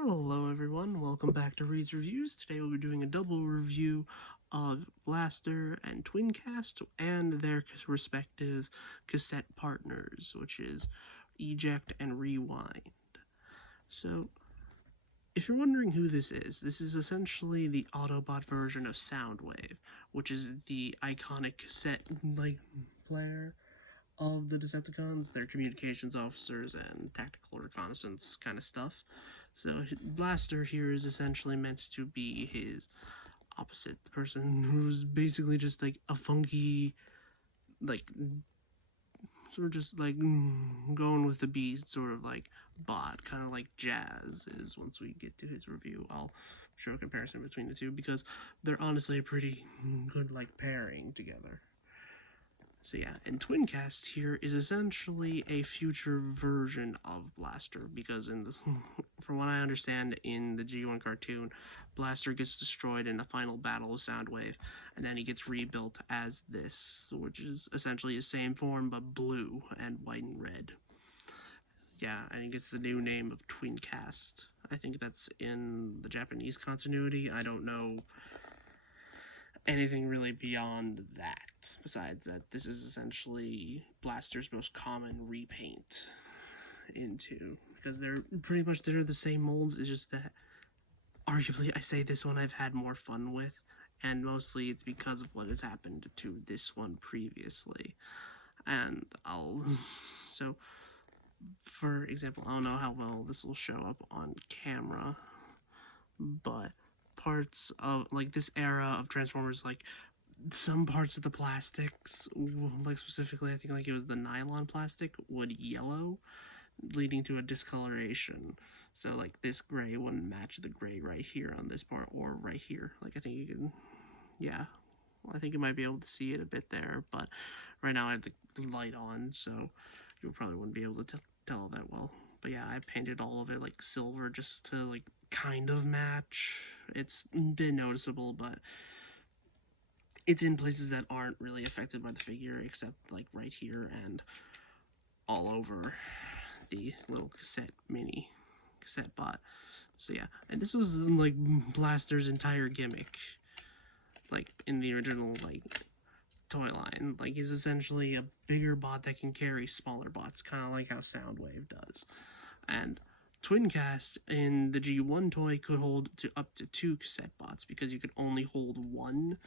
Hello everyone, welcome back to Reed's Reviews. Today we'll be doing a double review of Blaster and Twincast and their respective cassette partners, which is Eject and Rewind. So, if you're wondering who this is essentially the Autobot version of Soundwave, which is the iconic cassette player of the Decepticons, their communications officers and tactical reconnaissance kind of stuff. So Blaster here is essentially meant to be his opposite, the person who's basically just like a funky, like sort of just like going with the beat sort of like bot, kind of like Jazz is. Once we get to his review, I'll show a comparison between the two because they're honestly a pretty good like pairing together. So yeah, and Twincast here is essentially a future version of Blaster because in this, from what I understand in the G1 cartoon, Blaster gets destroyed in the final battle of Soundwave, and then he gets rebuilt as this, which is essentially his same form but blue and white and red. Yeah, and he gets the new name of Twincast. I think that's in the Japanese continuity. I don't know anything really beyond that, besides that this is essentially Blaster's most common repaint into, because they're the same molds. It's just that arguably I say this one I've had more fun with, and mostly it's because of what has happened to this one previously. And so for example, I don't know how well this will show up on camera, but parts of like this era of Transformers, like some parts of the plastics, like specifically I think like it was the nylon plastic, would yellow, leading to a discoloration. So like this gray wouldn't match the gray right here on this part or right here. Like I think you can, yeah, I think you might be able to see it a bit there, but right now I have the light on, so you probably wouldn't be able to tell that well. But yeah, I painted all of it like silver just to like kind of match. It's been noticeable, but it's in places that aren't really affected by the figure, except like right here and all over the little cassette bot. So yeah, and this was like Blaster's entire gimmick, like in the original like toy line. Like he's essentially a bigger bot that can carry smaller bots, kind of like how Soundwave does. And Twincast in the G1 toy could hold to up to 2 cassette bots because you could only hold one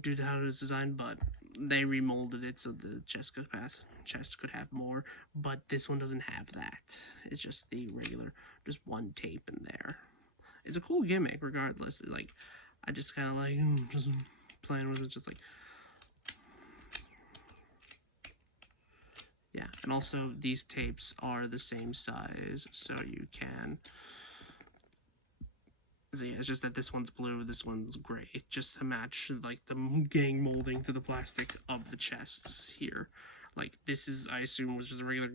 due to how it was designed, but they remolded it so the chest could have more, but this one doesn't have that. It's just the regular, just one tape in there. It's a cool gimmick regardless. Like, I just kind of like, just playing with it, just like, yeah. And also, these tapes are the same size, so you can, so yeah, it's just that this one's blue, this one's gray, just to match like the gang molding to the plastic of the chests here. Like this is, I assume, was just a regular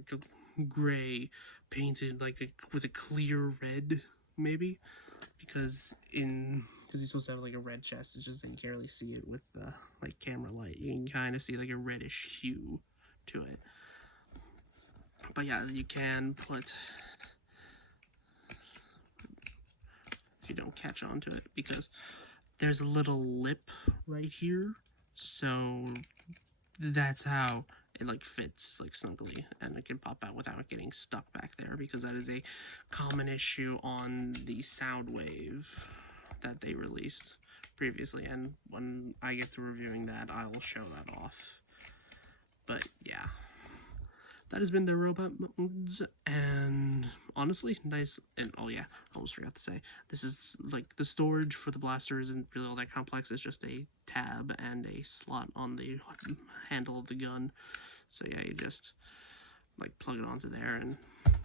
gray painted like with a clear red, maybe, because he's supposed to have like a red chest. It's just that you can't really see it with the like camera light. You can kind of see like a reddish hue to it. But yeah, you can put, if you don't catch on to it, because there's a little lip right here, so that's how it like fits like snugly, and it can pop out without getting stuck back there, because that is a common issue on the Soundwave that they released previously, and when I get to reviewing that I will show that off. But yeah, that has been the robot modes, and honestly, nice. And oh yeah, I almost forgot to say, this is like the storage for the Blaster isn't really all that complex. It's just a tab and a slot on the handle of the gun. So yeah, you just like plug it onto there, and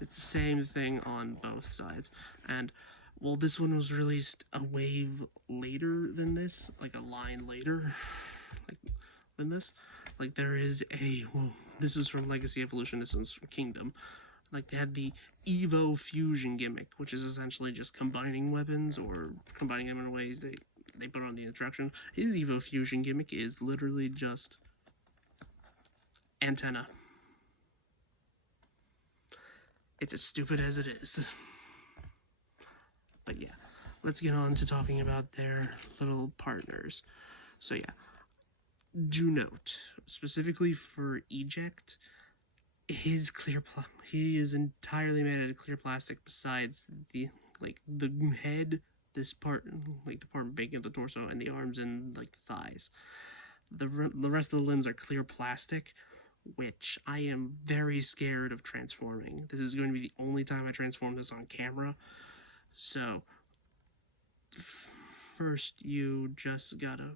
it's the same thing on both sides. And well, this one was released a wave later than this, like a line later, like than this. Like there is a, well, this was from Legacy Evolution, this one's from Kingdom. Like they had the Evo Fusion gimmick, which is essentially just combining weapons or combining them in ways they put on the instruction. His Evo Fusion gimmick is literally just antenna. It's as stupid as it is. let's get on to talking about their little partners. So yeah, do note, specifically for Eject, his he is entirely made out of clear plastic besides the head, this part, like the part big of the torso, and the arms and like the thighs. The rest of the limbs are clear plastic, which I am very scared of transforming. This is going to be the only time I transform this on camera. So first you just gotta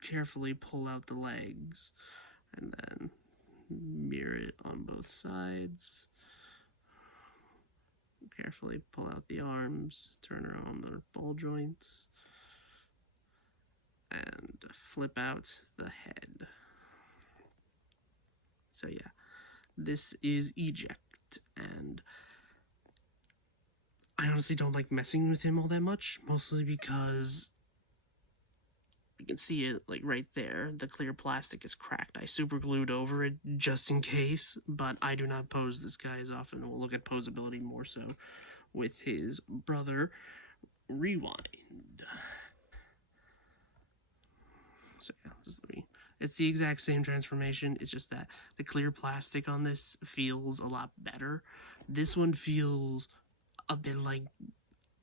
carefully pull out the legs and then mirror it on both sides. Carefully pull out the arms, turn around the ball joints, and flip out the head. So yeah, this is Eject, and I honestly don't like messing with him all that much, mostly because you can see it like right there. The clear plastic is cracked. I super glued over it just in case, but I do not pose this guy as often. We'll look at posability more so with his brother, Rewind. So yeah, it's the exact same transformation. It's just that the clear plastic on this feels a lot better. This one feels a bit like,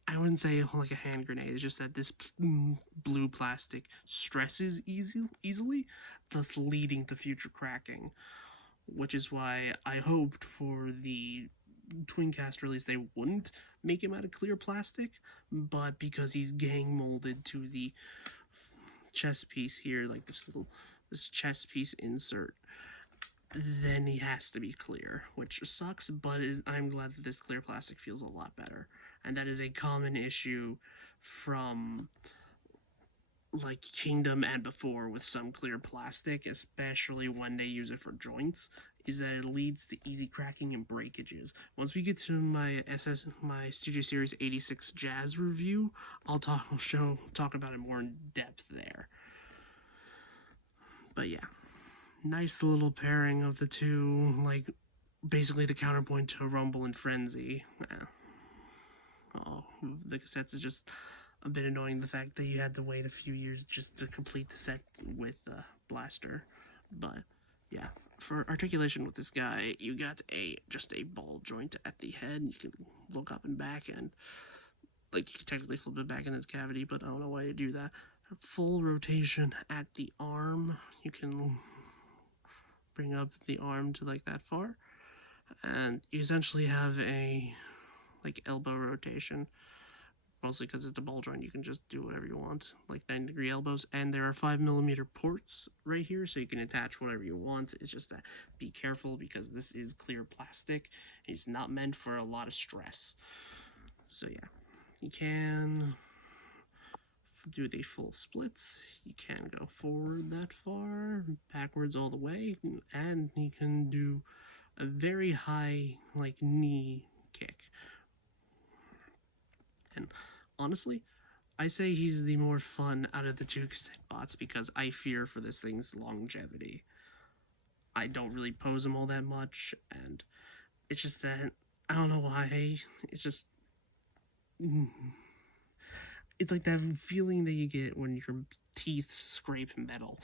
I wouldn't say like a hand grenade. It's just that this blue plastic stresses easily, thus leading to future cracking. Which is why I hoped for the Twincast release they wouldn't make him out of clear plastic, but because he's gang molded to the chest piece here, like this chest piece insert, then he has to be clear, which sucks, but I'm glad that this clear plastic feels a lot better. And that is a common issue from like Kingdom and before with some clear plastic, especially when they use it for joints, is that it leads to easy cracking and breakages. Once we get to my Studio Series 86 Jazz review, I'll talk about it more in depth there. But yeah, nice little pairing of the two, like basically the counterpoint to Rumble and Frenzy. Oh, the cassettes is just a bit annoying, the fact that you had to wait a few years just to complete the set with Blaster. But yeah, for articulation with this guy, you got just a ball joint at the head. You can look up and back, and like you can technically flip it back into the cavity, but I don't know why you do that. Full rotation at the arm. You can bring up the arm to like that far, and you essentially have a like elbow rotation. Mostly because it's a ball joint, you can just do whatever you want, like 90-degree elbows. And there are 5mm ports right here, so you can attach whatever you want. It's just that be careful because this is clear plastic. And it's not meant for a lot of stress. So yeah, you can do the full splits. You can go forward that far, backwards all the way, and you can do a very high like knee kick. And honestly, I say he's the more fun out of the two cassette bots because I fear for this thing's longevity. I don't really pose him all that much, and it's just that, I don't know why, it's just, it's like that feeling that you get when your teeth scrape metal.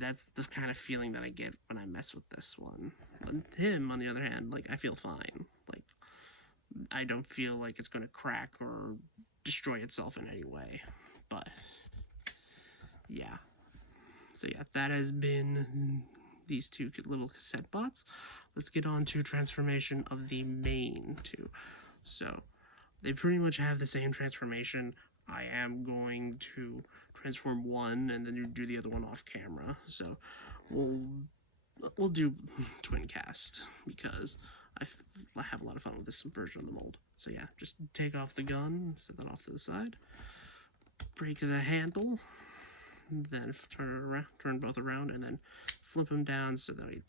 That's the kind of feeling that I get when I mess with this one. But him, on the other hand, like, I feel fine. Like, I don't feel like it's going to crack or destroy itself in any way. But yeah, so yeah, that has been these two little cassette bots. Let's get on to transformation of the main two. So they pretty much have the same transformation. I am going to transform one and then do the other one off camera. So we'll do Twincast because I have a lot of fun with this version of the mold. So yeah, just take off the gun, set that off to the side, break the handle, then turn both around, and then flip them down so that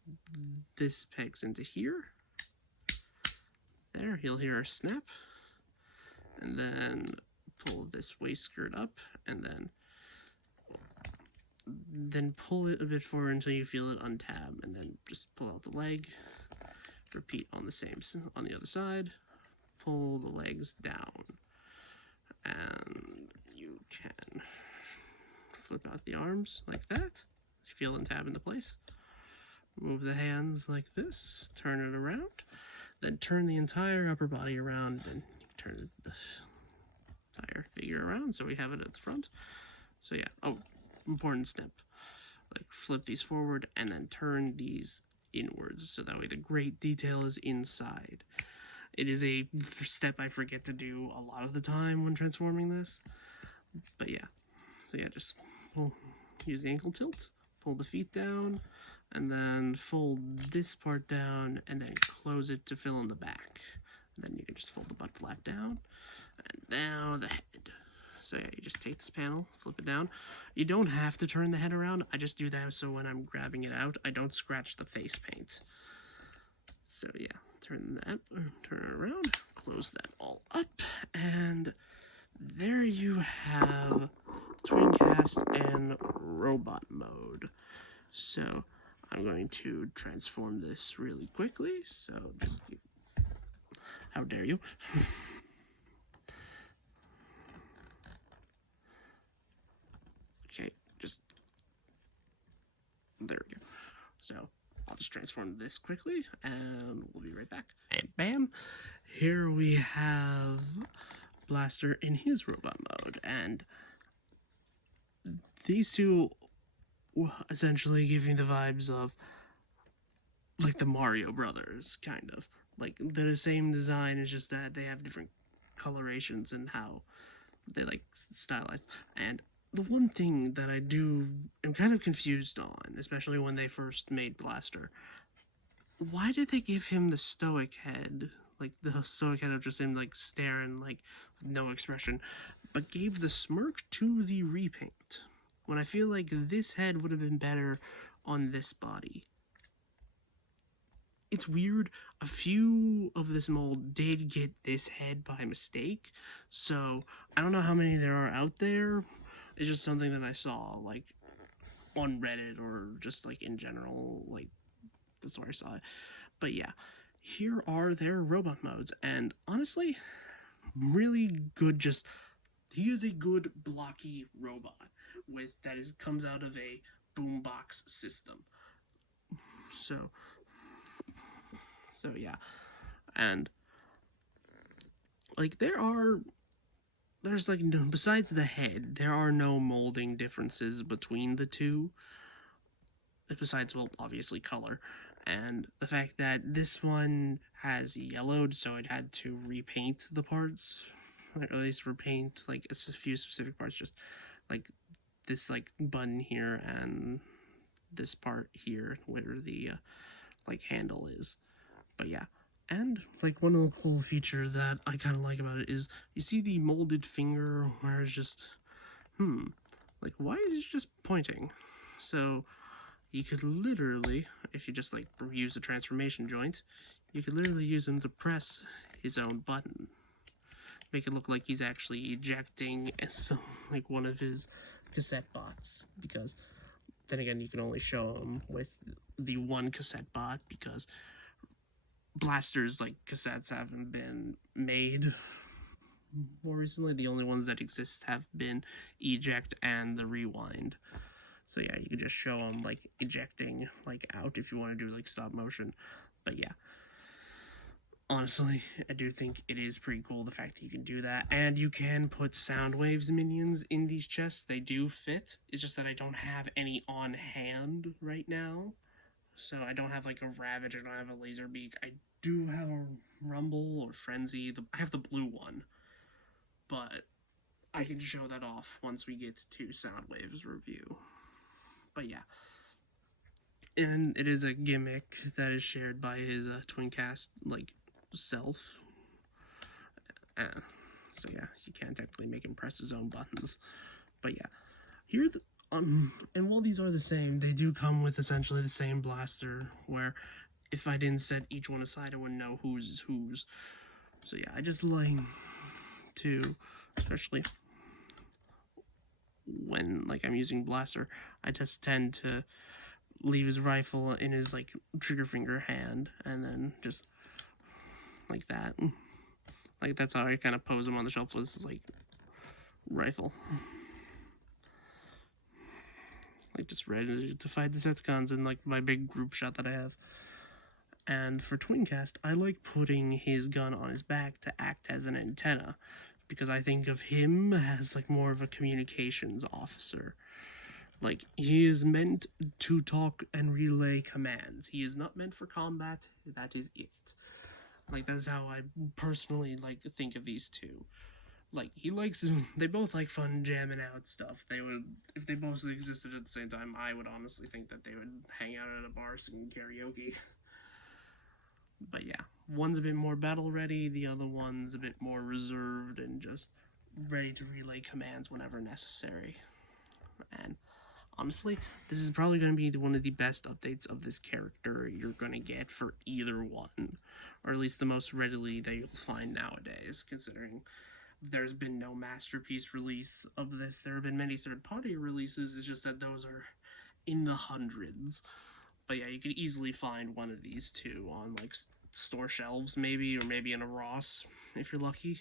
this pegs into here. There, you'll hear a snap, and then pull this waist skirt up, and then pull it a bit forward until you feel it untab, and then just pull out the leg. Repeat on the other side. Pull the legs down, and got the arms like that. Feel and tab into place. Move the hands like this. Turn it around. Then turn the entire upper body around and turn the entire figure around so we have it at the front. So yeah, oh, important step. Like flip these forward and then turn these inwards so that way the great detail is inside. It is a step I forget to do a lot of the time when transforming this. But yeah, so yeah, just use the ankle tilt, pull the feet down, and then fold this part down and then close it to fill in the back. And then you can just fold the butt flap down, and now the head. So yeah, you just take this panel, flip it down. You don't have to turn the head around. I just do that so when I'm grabbing it out, I don't scratch the face paint. So yeah, turn it around, close that all up, and there you have Twincast and robot mode. So I'm going to transform this really quickly. So just, how dare you? Okay, just, there we go. So I'll just transform this quickly and we'll be right back. And bam, here we have Blaster in his robot mode. And these two essentially give me the vibes of like the Mario Brothers, kind of. Like, they're the same design, it's just that they have different colorations and how they like stylized. And the one thing that am kind of confused on, especially when they first made Blaster, why did they give him the stoic head? Like the stoic head of just him like staring like with no expression, but gave the smirk to the repaint. When I feel like this head would have been better on this body. It's weird, a few of this mold did get this head by mistake, so I don't know how many there are out there. It's just something that I saw, like, on Reddit or just, like, in general, like, that's where I saw it. But yeah, here are their robot modes, and honestly, really good, just, he is a good blocky robot comes out of a boombox system. So yeah, and like there's like no, besides the head, there are no molding differences between the two. Besides, well, obviously color, and the fact that this one has yellowed, so it had to repaint the parts, or at least repaint like a few specific parts, just like this like button here and this part here where the like handle is. But yeah, and like one of the cool features that I kind of like about it is you see the molded finger where it's just like why is it just pointing? So you could literally, if you just like use a transformation joint, you could literally use him to press his own button, make it look like he's actually ejecting some like one of his cassette bots, because then again you can only show him with the one cassette bot because Blaster's like cassettes haven't been made more recently. The only ones that exist have been Eject and the Rewind. So yeah, you can just show them like ejecting like out if you want to do like stop motion. But yeah, honestly, I do think it is pretty cool the fact that you can do that, and you can put Soundwaves minions in these chests. They do fit. It's just that I don't have any on hand right now. So I don't have like a Ravage, I don't have a Laserbeak. I do have a Rumble or Frenzy. I have the blue one, but I can show that off once we get to Soundwave's review. But yeah, and it is a gimmick that is shared by his Twincast like self. So yeah, you can technically make him press his own buttons. But yeah, here and while these are the same, they do come with essentially the same blaster, where if I didn't set each one aside, I wouldn't know whose is whose. So yeah, I just like to, especially when like I'm using blaster, I just tend to leave his rifle in his like trigger finger hand, and then just like that. Like that's how I kind of pose him on the shelf with this like rifle. like just ready to fight the Decepticons in like my big group shot that I have. And for Twincast, I like putting his gun on his back to act as an antenna, because I think of him as like more of a communications officer. Like, he is meant to talk and relay commands. He is not meant for combat. That is it. Like, that's how I personally like think of these two. Like, they both like fun jamming out stuff. They would, if they both existed at the same time, I would honestly think that they would hang out at a bar singing karaoke. But yeah, one's a bit more battle ready, the other one's a bit more reserved and just ready to relay commands whenever necessary. And honestly, this is probably going to be one of the best updates of this character you're going to get for either one, or at least the most readily that you'll find nowadays, considering there's been no masterpiece release of this. There have been many third-party releases, it's just that those are in the hundreds. But yeah, you could easily find one of these two on like store shelves maybe, or maybe in a Ross if you're lucky.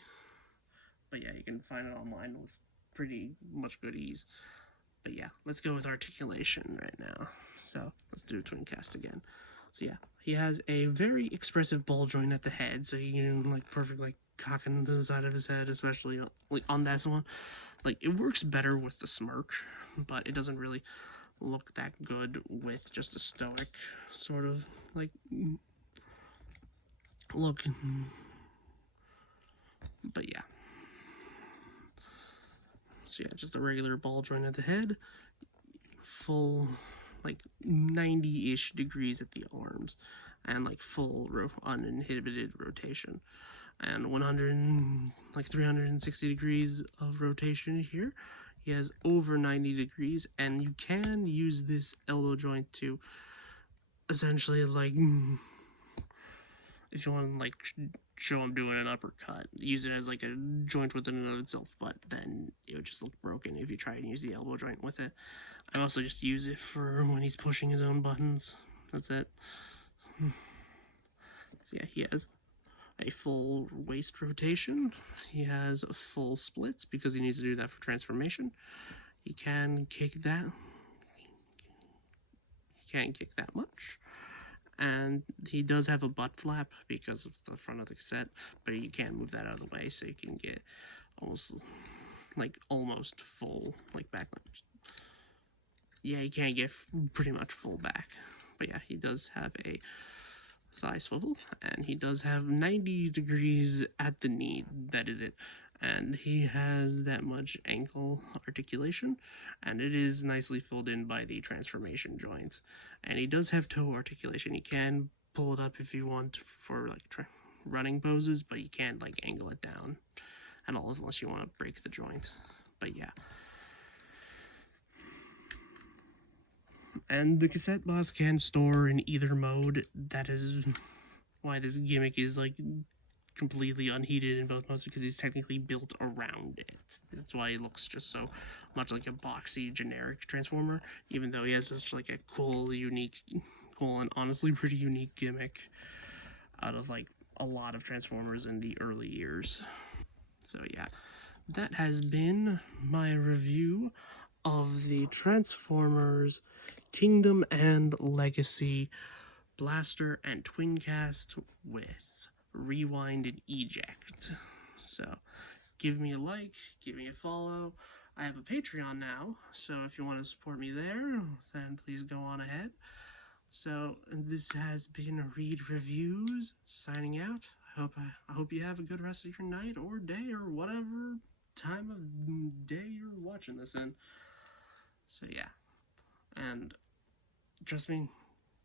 But yeah, you can find it online with pretty much good ease. But yeah, let's go with articulation right now. So let's do Twincast again. So yeah, he has a very expressive ball joint at the head, so you can like perfect like cocking to the side of his head, especially like on this one. Like, it works better with the smirk, but it doesn't really look that good with just a stoic sort of like look. But yeah, so yeah, just a regular ball joint at the head, full like 90-ish degrees at the arms, and like full uninhibited rotation, and 100 like 360 degrees of rotation here. He has over 90 degrees, and you can use this elbow joint to essentially like, if you want to like show him doing an uppercut, use it as like a joint within and of itself, but then it would just look broken if you try and use the elbow joint with it. I also just use it for when he's pushing his own buttons. That's it. So yeah, he has a full waist rotation. He has full splits because he needs to do that for transformation. He can kick that. He can't kick that much. And he does have a butt flap because of the front of the cassette, but you can move that out of the way so you can get almost full like back. Yeah, he can't get pretty much full back, but yeah, he does have a thigh swivel, and he does have 90 degrees at the knee. That is it. And he has that much ankle articulation, and it is nicely filled in by the transformation joint. And he does have toe articulation. He can pull it up if you want for like running poses, but you can't like angle it down at all unless you want to break the joint. But yeah. And the cassette box can store in either mode. That is why this gimmick is like completely unheated in both modes, because he's technically built around it. That's why he looks just so much like a boxy generic transformer, even though he has just like a cool and honestly pretty unique gimmick out of like a lot of transformers in the early years. So yeah, that has been my review of the Transformers Kingdom and Legacy Blaster and Twincast with Rewind and Eject. So give me a like, give me a follow. I have a Patreon now, so if you want to support me there, then please go on ahead. So this has been Reed Reviews signing out. I hope you have a good rest of your night or day or whatever time of day you're watching this in. So yeah, and trust me,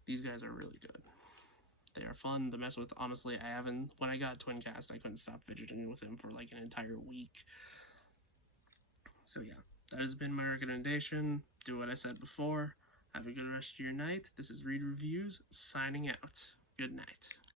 these guys are really good. They are fun to mess with. Honestly, when I got Twincast, I couldn't stop fidgeting with him for like an entire week. So yeah, that has been my recommendation. Do what I said before. Have a good rest of your night. This is Reed Reviews signing out. Good night.